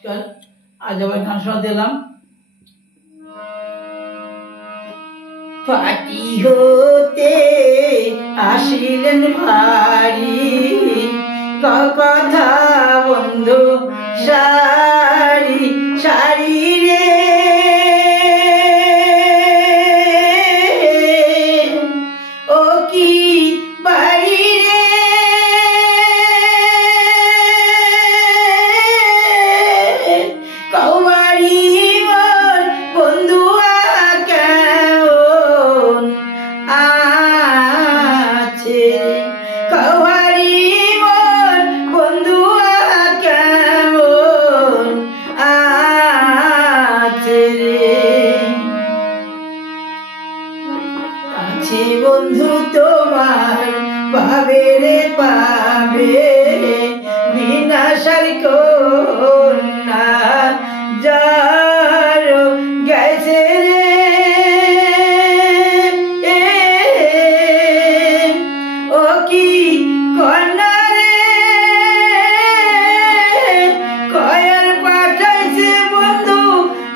আজ আবার গান শোনাতে এলাম। পাটি হতে আসিলেন ভারী কথা বন্ধু সারি সারি রে ও কি বাড়ি রে কৌমারি মোর বন্ধু কেমন আছে কৌমারি মোর বন্ধু কেমন আছে রে আছে বন্ধু তোমার পাবে রে পাবে বিনাশার কন্যা যার গেছে রে ও কি কন্যা রে কয়ার পাঠাইছে বন্ধু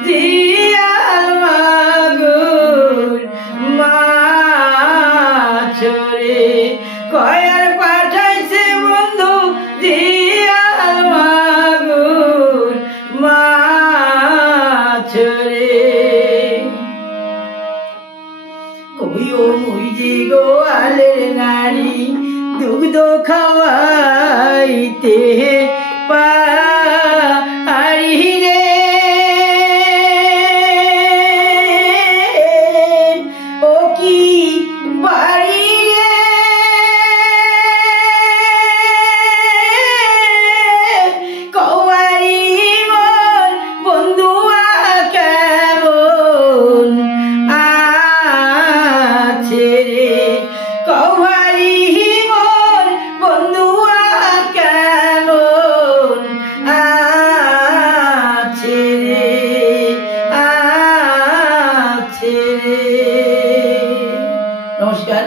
জিয়াল মাগুর মাছরে কয়ার পাঠাইছে বন্ধু জিয়াল মাগুর মাছরে কইও মুই যে গোয়ালের নারী দুগ্ধ খাওয়াইতে পারি রে ও কি বাড়ি রে কৌমারি মোর বন্ধু কেমন আছে রে কৌমারি মোর বন্ধু কেমন আছে রে আছে রে। নমস্কার।